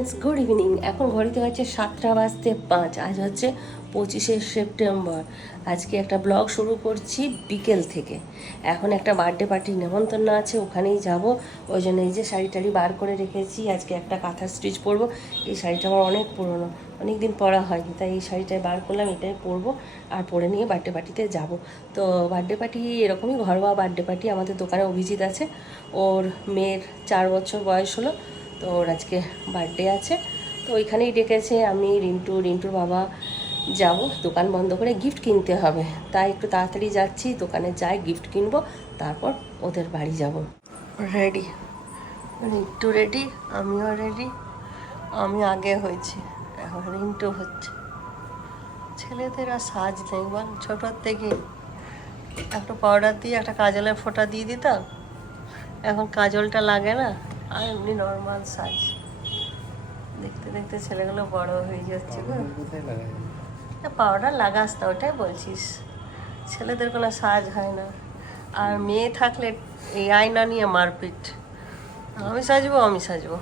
Friends good evening এখন ঘড়িতে হচ্ছে সাতটা বাজতে পাঁচ, আজ হচ্ছে পঁচিশে সেপ্টেম্বর। আজকে একটা ব্লগ শুরু করছি বিকেল থেকে। এখন একটা বার্থডে পার্টির নেমন্তন্ন আছে, ওখানেই যাব। ওই জন্য এই যে শাড়ি টাড়ি বার করে রেখেছি, আজকে একটা কাঁথা স্টিচ পরবো। এই শাড়িটা আমার অনেক পুরনো অনেক দিন পরা হয়নি, তাই এই শাড়িটাই বার করলাম, এটাই পরবো আর পরে নিয়ে বার্থডে পার্টিতে যাব। তো বার্থডে পার্টি এরকমই ঘরোয়া বার্থডে পার্টি আমাদের দোকানে অভিজিৎ আছে। ওর মেয়ের চার বছর বয়স হলো তো ওর আজকে বার্থডে আছে। তো ওইখানেই ডেকেছে, আমি রিন্টু, রিন্টুর বাবা যাব। দোকান বন্ধ করে গিফট কিনতে হবে। তাই একটু তাড়াতাড়ি যাচ্ছি, দোকানে যাই গিফট কিনবো, তারপর ওদের বাড়ি যাব। রেডি রিন্টু রেডি আমিও রেডি আমি আগে হয়েছি। এখন রিন্টু হচ্ছে। ছেলেদের আর সাজ নেই বল, ছোটোর থেকে। একটা পাউডার দিয়ে একটা কাজলের ফোঁটা দিয়ে দিতাম। এখন কাজলটা লাগে না। আর এমনি নর্মাল সাইজ দেখতে দেখতে ছেলেগুলো বড় হয়ে যাচ্ছে গো। পাউডার লাগাস না ওটাই বলছিস। ছেলেদের কোনো সাজ হয় না। আর মেয়ে থাকলে এই আয়না নিয়ে মারপিট। আমি সাজবো আমি সাজবো।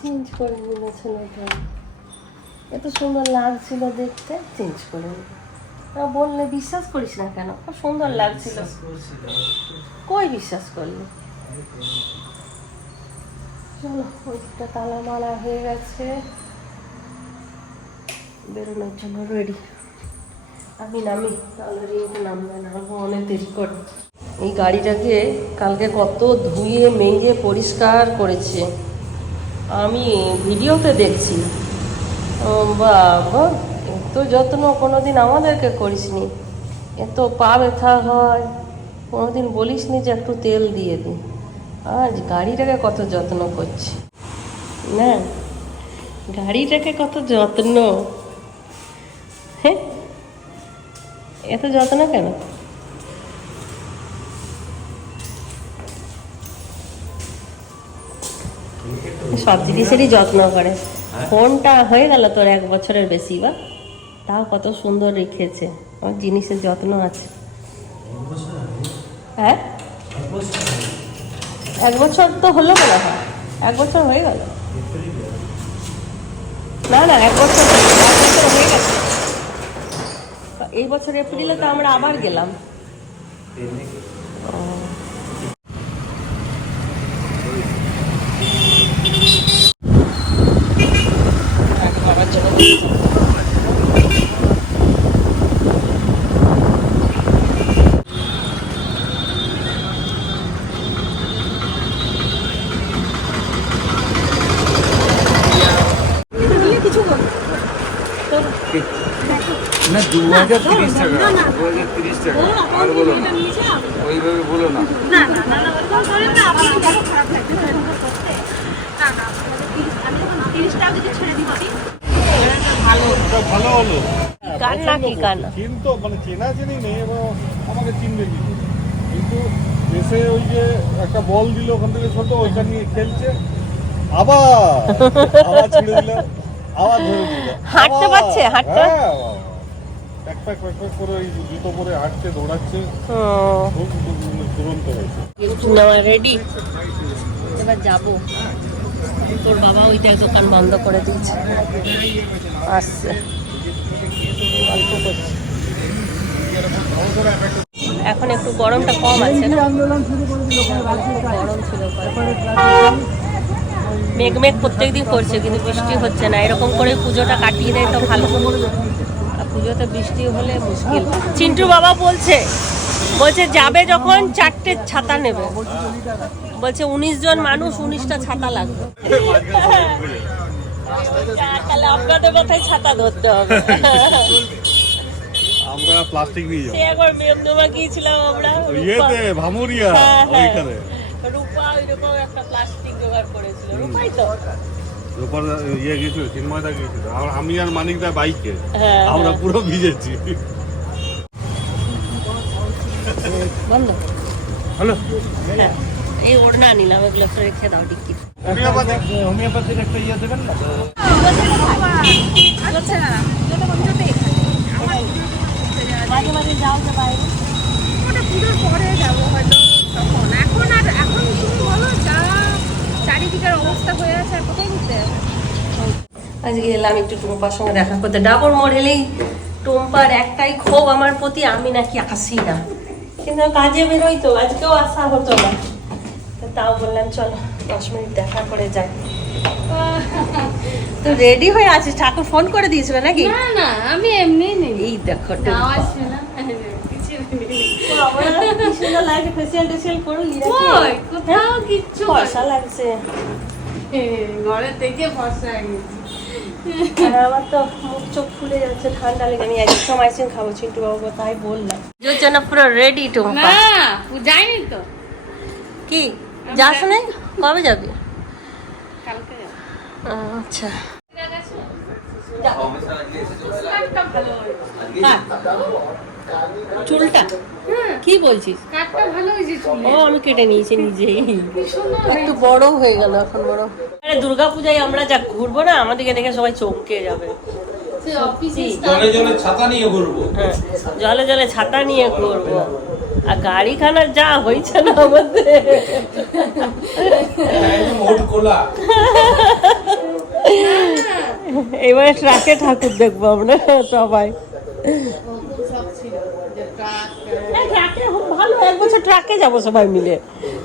চেঞ্জ করে নিল ছেলেটা। এত সুন্দর লাগছিল দেখতে। চেঞ্জ করে নিল বললে বিশ্বাস করিস না কেন? খুব সুন্দর লাগছিল। কই বিশ্বাস করলি? চলো ওইটা তালা মালা হয়ে গেছে। বেরোনোর জন্য রেডি আমি নামি, তাহলে রিঙ্কু নামবে না অনেক দেরি করে। এই গাড়িটাকে কালকে কত ধুয়ে মেজে পরিষ্কার করেছে। আমি ভিডিওতে দেখছি। বাবা, এত যত্ন কোনোদিন আমাদেরকে করিসনি। এত পা ব্যথা হয়। কোনোদিন বলিসনি যে একটু তেল দিয়ে দিই। আজ গাড়িটাকে কত যত্ন করছি। না গাড়িটাকে কত যত্ন। হ্যাঁ এত যত্ন কেন? সব জিনিসেরই যত্ন করে। ফোনটা হয়ে গেল তোর এক বছরের বেশি বা? তাও কত সুন্দর রেখেছে। আমার জিনিসের যত্ন আছে। হ্যাঁ? এক বছর তো হলো মনে হয় এক বছর হয়ে গেল। না না এক বছর এক বছর হয়ে গেছে এই বছর এপ্রিলে তো আমরা আবার গেলাম। না দু হাজার তিরিশ টাকা। দু হাজার তিরিশ টাকা। আর বলো না। ওইভাবে বলো না। না না না না ওরকম করেন না আপনার কত খারাপ লাগছে না না আমি তিরিশ টাকা যদি ছেড়ে দিই ভাবি। ভালো হলো গান কি গান? চিনতো মানে চেনা চেনি নেই এবং আমাকে চিনবে কি কিন্তু এসে ওই যে একটা বল দিল ওখান থেকে ছোট ওইটা নিয়ে খেলছে। আবার আবার ছেড়ে দিল আবার ধরে দিল হাঁটতে পারছে? হাঁটতে? বাবা। প্যাক প্যাক প্যাক প্যাক করে ওই জুতো পরে হাঁটছে দৌড়াচ্ছে দুরন্ত হয়েছে। নেওয়া রেডি এবার যাব। তোর বাবা ওইটা দোকান বন্ধ করে দিয়েছে। আসছে। গল্প করছে এখন একটু গরমটা কম আছে গরম ছিল মেঘ মেঘ প্রত্যেকদিন করছে কিন্তু বৃষ্টি হচ্ছে না। এরকম করে পুজোটা কাটিয়ে দেয় তো ভালো। পুজোতে বৃষ্টি হলে মুশকিল। চিন্টু বাবা বলছে বলছে যাবে যখন চারটে ছাতা নেবে। বলছে উনিশ জন মানুষ উনিশটা ছাতা লাগবে। তাহলে আপনাদের ছাতা ধরতে হবে। আমরা প্লাস্টিক নিয়ে সে একবার গিয়েছিলাম আমরা ইয়েতে ভামুরিয়া হ্যাঁ, হ্যাঁ। ওইখানে। রূপা একটা প্লাস্টিক জোগাড় করেছিল। রূপাই তো। রূপার ইয়ে গেছিল চিন্ময়দা গেছিল। আর আমি আর মানিকদা বাইকে। হ্যাঁ, আমরা হ্যাঁ। পুরো ভিজেছি। হ্যালো। হ্যাঁ এই ওড়না নিলাম এগুলো রেখে দাও ডিক্কি। হোমিওপ্যাথিক হোমিওপ্যাথিক একটা ইয়ে দেবেন না না যত বন্ধুতেই মাঝে মাঝে যাও যে বাইরে। ওটা পুজোর পরে যাব হয়তো তখন। এখন আর এখন তুমি বলো? যা চারিদিকের অবস্থা হয়ে আছে আর আজকে এলাম একটু টুম্পার সঙ্গে দেখা করতে। ডাবর মোড় এলেই টুম্পার একটাই ক্ষোভ আমার প্রতি আমি নাকি আসি না। কিন্তু কাজে বেরোই তো আজকেও আসা হতো না। তাও বললাম চলো দশ মিনিট দেখা করে যাই। তো রেডি হয়ে আছিস? ঠাকুর ফোন করে দিয়েছিল নাকি? না না আমি এমনি নেই। এই দেখো কোথাও কিচ্ছু পয়সা লাগছে। ঘরে থেকে হয়ে গেছি। আর আমার তো মুখ চোখ ফুলে যাচ্ছে ঠান্ডা লেগে আমি একদম সময় খাব চিন্টু বাবু তাই বললাম। জন্য পুরো রেডি টুম্পা না যাইনি তো। কি? যাস না কবে যাবি? কালকে আচ্ছা। ভালো। চুলটা? কি বলছিস? কাঠটা ভালো হয়েছে চুলে। ও আমি কেটে নিয়েছি নিজেই। একটু বড় হয়ে গেল এখন বড়। আরে দুর্গা পূজায় আমরা যা ঘুরবো না আমাদেরকে দেখে সবাই চমকে যাবে। জলে জলে ছাতা নিয়ে ঘুরবো। হ্যাঁ জলে জলে ছাতা নিয়ে ঘুরবো। আর গাড়িখানার যা হয়েছে না আমাদের। এবারে ট্রাকে ঠাকুর দেখব আমরা সবাই সব ছিল যে ট্রাক হ্যাঁ, ভালো এক বছর ট্রাকে যাব সবাই মিলে।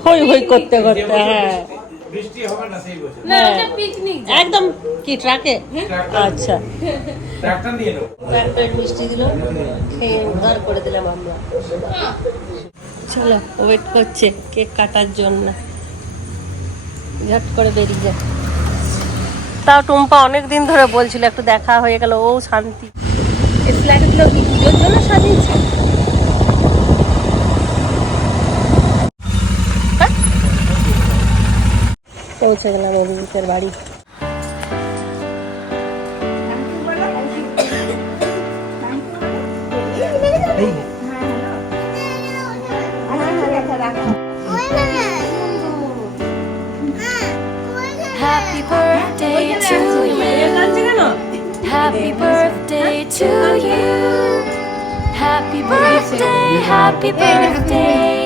হই হই করতে করতে হ্যাঁ। বৃষ্টি হবে না সেই বছর? না হ্যাঁ। একদম কি ট্রাকে? আচ্ছা। মিষ্টি দিল খেয়ে উদ্ধার করে দিলাম আমরা। চলো ওয়েট করছে কেক কাটার জন্য। ঝট করে বেরিয়ে যায় তাও টুম্পা অনেক দিন ধরে বলছিল একটু দেখা হয়ে গেল ও শান্তি। এই ফ্ল্যাটগুলো কি পুজোর জন্য সাজিয়েছে? পৌঁছে গেলাম অভিজিতের বাড়ি Happy birthday to you. Happy birthday to you. Happy birthday, happy birthday.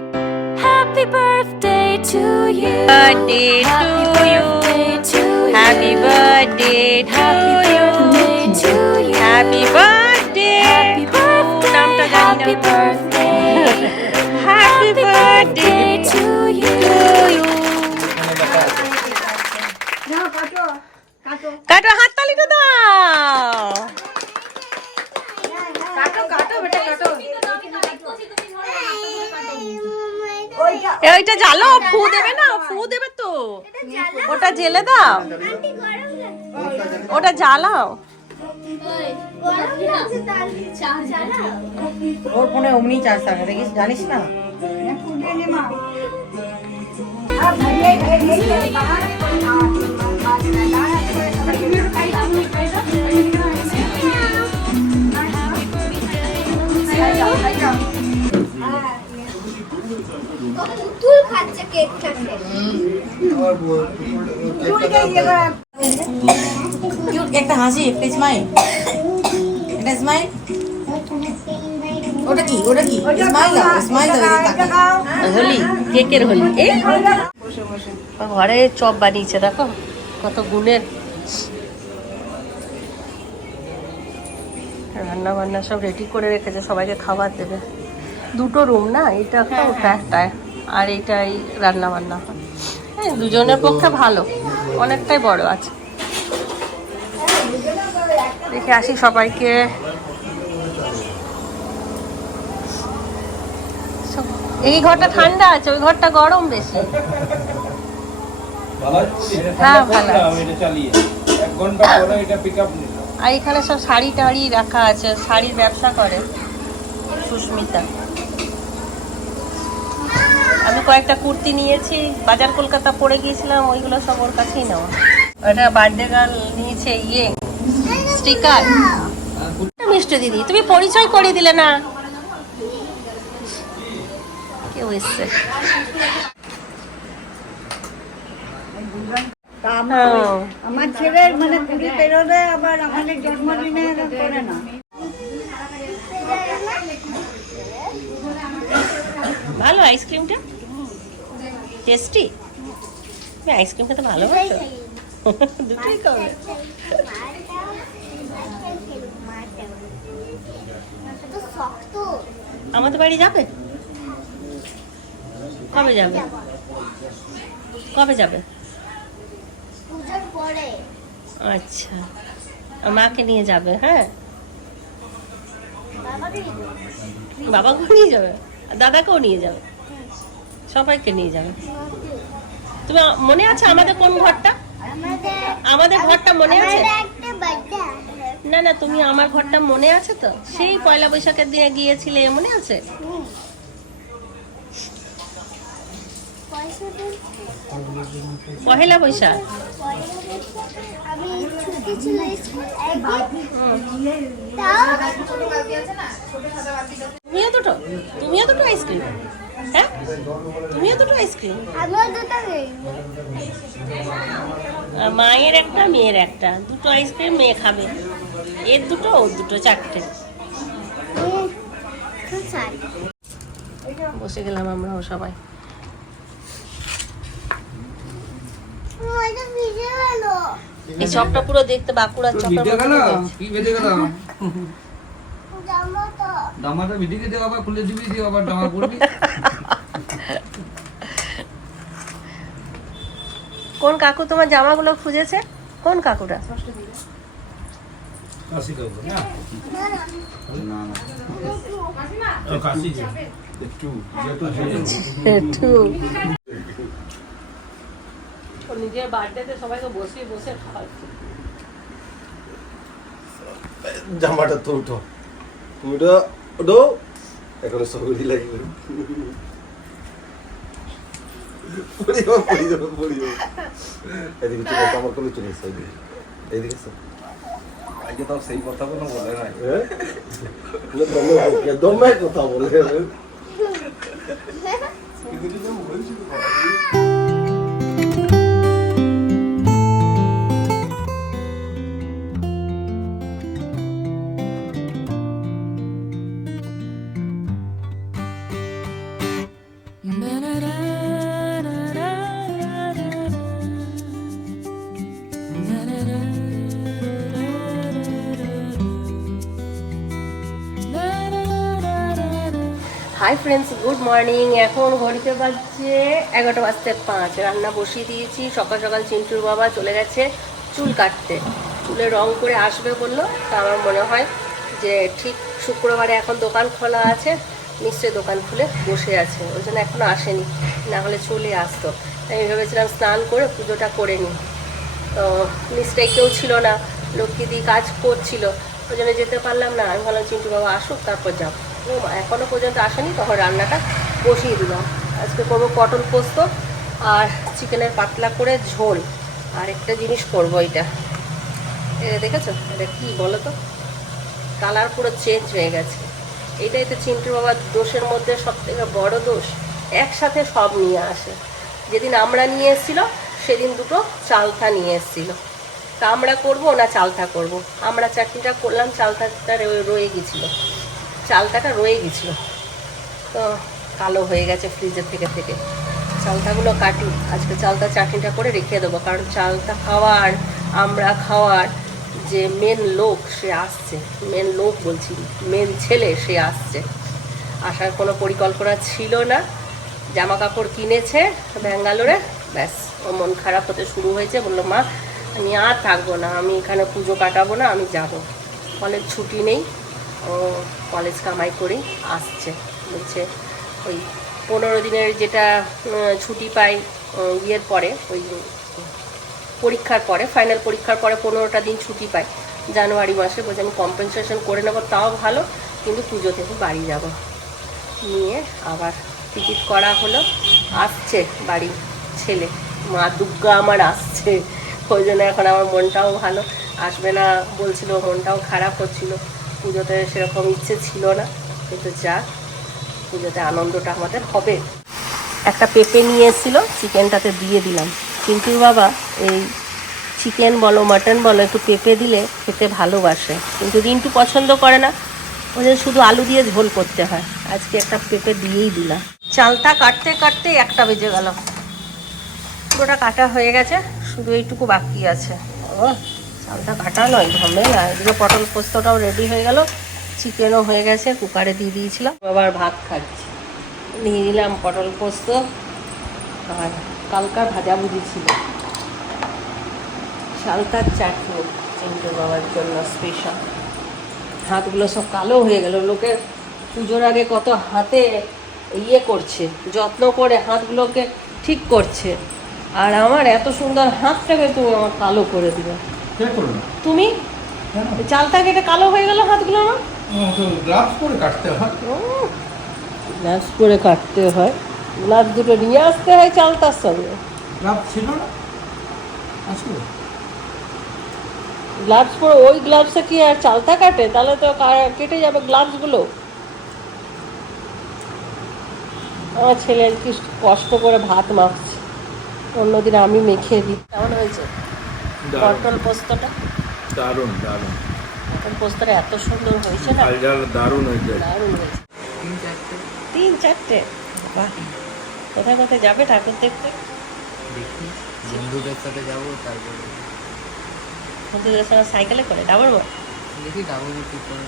Happy birthday to you. Birthday happy to you. birthday to you. Happy birthday to you. Happy birthday Happy birthday, নামটা জানি happy birthday. Birthday Birthday to you. কাটো হাততালিটা দাও ওইটা জ্বালো ফু দেবে না ফু দেবে তো। ওটা জেলে দাও। ওটা জ্বালাও। ওর ফোনে অমনি চার্জ থাকে দেখিস জানিস না? খাচ্ছে কিউট একটা হাসি একটা স্মাইল একটা স্মাইল ওটা কি? ওটা কি? স্মাইল দাও স্মাইল দাও হোলি কেকের হোলি। এই ঘরে চপ বানিয়েছে দেখো কত গুণের। রান্না বান্না সব রেডি করে রেখেছে সবাইকে খাবার দেবে। দুটো রুম না এটা একটা ওটা একটা আর এটাই রান্না বান্না। হয় হ্যাঁ দুজনের পক্ষে ভালো। অনেকটাই বড় আছে। দেখে আসি সবাইকে। সব- এই ঘরটা ঠান্ডা আছে ওই ঘরটা গরম বেশি। হ্যাঁ, ভালো আর এখানে সব শাড়ি টাড়ি রাখা আছে শাড়ির ব্যবসা করে সুস্মিতা। আমি কয়েকটা কুর্তি নিয়েছি বাজার কলকাতা পরে গিয়েছিলাম ওইগুলো সব ওর কাছেই নেওয়া। ওটা বার্থডে গার্ল নিয়েছে ইয়ে স্টিকার মিষ্টি দিদি তুমি পরিচয় করে দিলে না। কেউ এসছে। আমার ছেলের মানে কুড়ি পেরোলে আবার আমাদের জন্মদিনে করে না। ভালো আইসক্রিমটা? টেস্টি তুমি আইসক্রিম খেতে ভালোবাসো দুটোই খাবে আমাদের বাড়ি যাবে? কবে যাবে? কবে যাবে? আচ্ছা। মাকে নিয়ে যাবে হ্যাঁ? বাবাকে বাবাকেও নিয়ে যাবে? দাদাকেও নিয়ে যাবে? সবাইকে নিয়ে যাবে। তুমি মনে আছে আমাদের কোন ঘরটা? আমাদের ঘরটা মনে আছে? না না তুমি আমার ঘরটা মনে আছে তো? সেই পয়লা বৈশাখের দিনে গিয়েছিলে মনে আছে পয়সা দিন পহেলা বৈশাখ। আমি ছুটি ছিল তুমিও দুটো? তুমিও দুটো আইসক্রিম হ্যাঁ? তুমিও দুটো আইসক্রিম আমিও দুটো মায়ের একটা মেয়ের একটা। দুটো আইসক্রিম মেয়ে খাবে। এর দুটো ওর দুটো চারটে। বসে গেলাম আমরাও সবাই ওইটা ভিজে গেল এই চপটা পুরো দেখতে বাঁকুড়ার ভিডিও গেল? কি গেল? আবার খুলে দিবি আবার জামা পরবি কোন কাকু তোমার জামাগুলো খুঁজেছে? কোন কাকুটা না? না নিজের বার্থডেতে সবাইকে বসিয়ে বসে খাওয়াচ্ছে জামাটা তো উঠো। তুমি ওটা ওটো এখন সবজি লাগবে। পড়ি যাব পড়ি যাব পড়ি যাব এদিকে চলে আসো, আমার কোনো চলে এসো এদিকে। এদিকে এসো। আজকে তাও সেই কথা কোনো বলে হ্যাঁ? না, দমে কথা বলে। হাই ফ্রেন্ডস গুড মর্নিং এখন ঘড়িতে বাজছে এগারোটা বাজতে পাঁচ। রান্না বসিয়ে দিয়েছি। সকাল সকাল চিন্টুর বাবা চলে গেছে চুল কাটতে। চুলে রং করে আসবে বলল। তা আমার মনে হয় যে ঠিক শুক্রবারে এখন দোকান খোলা আছে। নিশ্চয়ই দোকান খুলে বসে আছে। ওই জন্য এখনও আসেনি। না হলে চলে আসতো। আমি ভেবেছিলাম স্নান করে পুজোটা করে নিই। তো নিশ্চয়ই কেউ ছিল না। লক্ষ্মীদি কাজ করছিল। ওই জন্য যেতে পারলাম না। আমি ভাবলাম চিন্টু বাবা আসুক, তারপর যাব। ও মা, এখনও পর্যন্ত আসেনি তখন রান্নাটা বসিয়ে দিলাম। আজকে করব পটল পোস্ত আর চিকেনের পাতলা করে ঝোল। আর একটা জিনিস করব এটা। এটা দেখেছ? এটা কি বলো তো? কালার পুরো চেঞ্জ হয়ে গেছে। এটাই তো চিন্টুর বাবার দোষের মধ্যে সব থেকে বড় দোষ। একসাথে সব নিয়ে আসে। যেদিন আমরা নিয়ে এসেছিল সেদিন দুটো চালতা নিয়ে এসেছিল। তা আমরা করব না চালতা করব। আমরা চাটনিটা করলাম চালতাটা রয়ে- রয়ে গেছিল। চালতাটা রয়ে গেছিল। তো কালো হয়ে গেছে ফ্রিজের থেকে থেকে। চালতাগুলো কাটি। আজকে চালতা চাটনিটা করে রেখে দেবো, কারণ চালতা খাওয়ার, আমরা খাওয়ার যে মেন লোক সে আসছে। মেন লোক বলছি মেন ছেলে সে আসছে। আসার কোনো পরিকল্পনা ছিল না। জামা কাপড় কিনেছে ব্যাঙ্গালোরে, ব্যাস, ও মন খারাপ হতে শুরু হয়েছে। বলল, মা, আমি আর থাকব না, আমি এখানে পুজো কাটাবো না, আমি যাব। কলেজ ছুটি নেই ও কলেজ কামাই করেই আসছে। বলছে ওই পনেরো দিনের যেটা ছুটি পাই ইয়ের পরে, ওই পরীক্ষার পরে ফাইনাল পরীক্ষার পরে পনেরোটা দিন ছুটি পাই। জানুয়ারি মাসে বলছে আমি কম্পেনসেশন করে নেব, তাও ভালো, কিন্তু পুজো থেকে বাড়ি যাব। নিয়ে আবার টিকিট করা হলো, আসছে বাড়ি ছেলে। মা দুর্গা আমার আসছে, ওই জন্য এখন আমার মনটাও ভালো। আসবে না বলছিল, মনটাও খারাপ হচ্ছিল। পুজোতে সেরকম ইচ্ছে ছিল না, কিন্তু যাক, পুজোতে আনন্দটা আমাদের হবে। একটা পেঁপে নিয়ে এসেছিল, চিকেনটাতে দিয়ে দিলাম। কিন্তু বাবা, এই চিকেন বলো, মাটন বলো, একটু পেঁপে দিলে খেতে ভালোবাসে। কিন্তু রিন্টু পছন্দ করে না ওদের শুধু আলু দিয়ে ঝোল করতে হয়। আজকে একটা পেঁপে দিয়েই দিলাম। চালটা কাটতে কাটতে একটা বেজে গেল। পুরোটা কাটা হয়ে গেছে, শুধু এইটুকু বাকি আছে। ও চালটা কাটা নয় ঝামেলা এদিকে পটল পোস্তটাও রেডি হয়ে গেল চিকেনও হয়ে গেছে কুকারে দিয়ে দিয়েছিলাম। আবার ভাত খাচ্ছি। নিয়ে নিলাম পটল পোস্ত। আর কালকার ভাজাভুজি ছিল। শালতার চাটনি চিন্টু বাবার জন্য স্পেশাল হাতগুলো সব কালো হয়ে গেল। লোকে পুজোর আগে কত হাতে ইয়ে করছে, যত্ন করে হাতগুলোকে ঠিক করছে। আর আমার এত সুন্দর হাতটাকে তুমি আমার কালো করে করল তুমি? চালটা কেটে কালো হয়ে গেল হাতগুলো আমার? গ্লাভস করে কাটতে হয়। গ্লাভস পরে কাটতে হয়। দুটো নিয়ে আসতে হয় চালতার সঙ্গে। গ্লাভস ছিল না? আসলে। গ্লাভস পরে ওই গ্লাভসে কি আর চালতা কাটে? তাহলে তো কেটে যাবে গ্লাভসগুলো আমার ছেলে কি কষ্ট করে ভাত মাখছে। অন্যদিন আমি মেখে দিই। কেমন হয়েছে? পটল পোস্তটা? দারুণ দারুণ। পটল পোস্তটা এত সুন্দর হয়েছে না? ঝাল ঝাল দারুণ হয়েছে দারুণ হয়েছে। তিন চারটে। বাহ। কোথায় কোথায় যাবে ঠাকুর দেখতে? বন্ধুদের সাথে যাব তারপরে বন্ধুদের সঙ্গে সাইকেলে করে? ডাবর বল? দেখি যাব কি করে।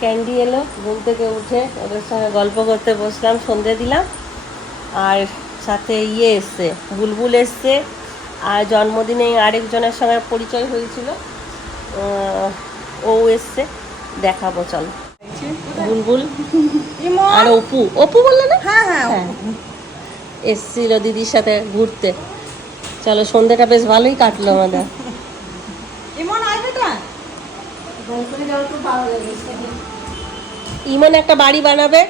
ক্যান্ডি এলো ঘুম থেকে উঠে ওদের সঙ্গে গল্প করতে বসলাম সন্ধে দিলাম। আর সাথে ইয়ে এসছে বুলবুল এসছে আর জন্মদিনে আরেকজনের সঙ্গে পরিচয় হয়েছিল। ও এসছে। দেখাবো চল। বুলবুল আর অপু। অপু বললে না? হ্যাঁ হ্যাঁ এসছিল দিদির সাথে ঘুরতে। চলো সন্ধ্যেটা বেশ ভালোই কাটলো আমাদের। ইমন ইমন একটা বাড়ি বানাবে।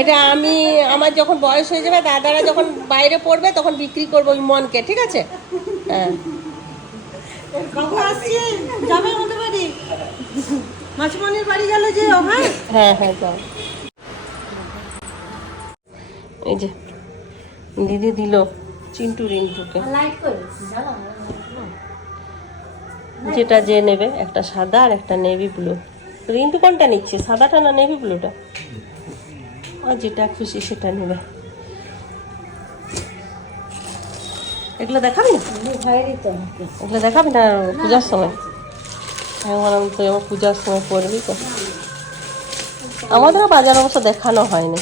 এটা আমি আমার যখন বয়স হয়ে যাবে দাদারা যখন বাইরে পড়বে তখন বিক্রি করব ইমনকে ঠিক আছে? হ্যাঁ। কখন আসছি যাবে হতে পারি মাসিমণির বাড়ি গেল যে হ্যাঁ হ্যাঁ হ্যাঁ যাও। এই যে দিদি দিল চিন্টু রিন্টুকে। যেটা যে নেবে একটা সাদা আর একটা নেভি ব্লু। রিন্টু কোনটা নিচ্ছে সাদাটা না নেভি ব্লুটা? আর যেটা খুশি সেটা নেবে। এগুলো দেখাবি? এগুলো দেখাবি না পূজার সময়? আমি বললাম তো আমার পূজার সময় পড়বি তো। আমাদেরও বাজার অবশ্য দেখানো হয়নি।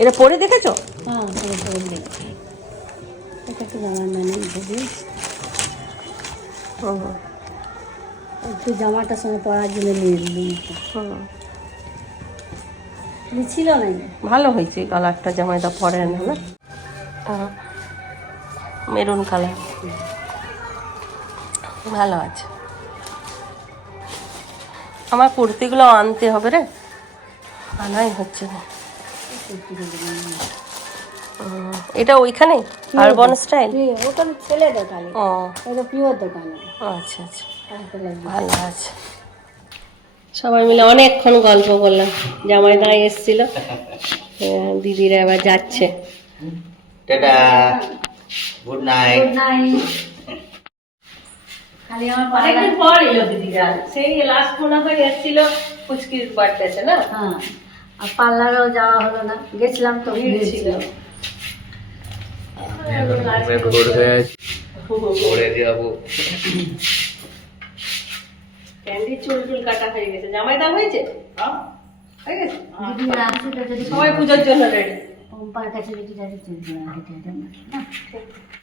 এটা পরে দেখেছ? একটু জামাটার সঙ্গে পরার জন্য নিয়ে নিলাম। ছিল ভালো হয়েছে কালারটা জামাইটা পরে না? না মেরুন কালার। ভালো আছে। আমার কুর্তিগুলো আনতে হবে রে। আনাই হচ্ছে না। এটা ওইখানে? আরবন স্টাইল ওটা ছেলে দোকানে। ও। ওটা পিওর দোকানে। আচ্ছা আচ্ছা। ভালো আছে। সবাই মিলে অনেকক্ষণ গল্প করলাম। জামাই দাঁড়িয়ে এসেছিল। হ্যাঁ, দিদিরা এবার যাচ্ছে। টাটা। Good night. খালি আমার অনেকদিন পর এলো দিদিরা। সেই লাস্ট মনে হয় এসেছিল ফুচকির বার্থডেতে না? হ্যাঁ আর পার্লারেও যাওয়া হলো না। গেছিলাম তো ভিড় ছিল। ছিল করে যাব। ক্যান্ডি চুল চুল কাটা হয়ে গেছে। জামাই দাম হয়েছে? হয়ে। গেছে? দিদিরা আসলে সবাই পুজোর জন্য রেডি পম্পার কাছে যদি যাতে চুল না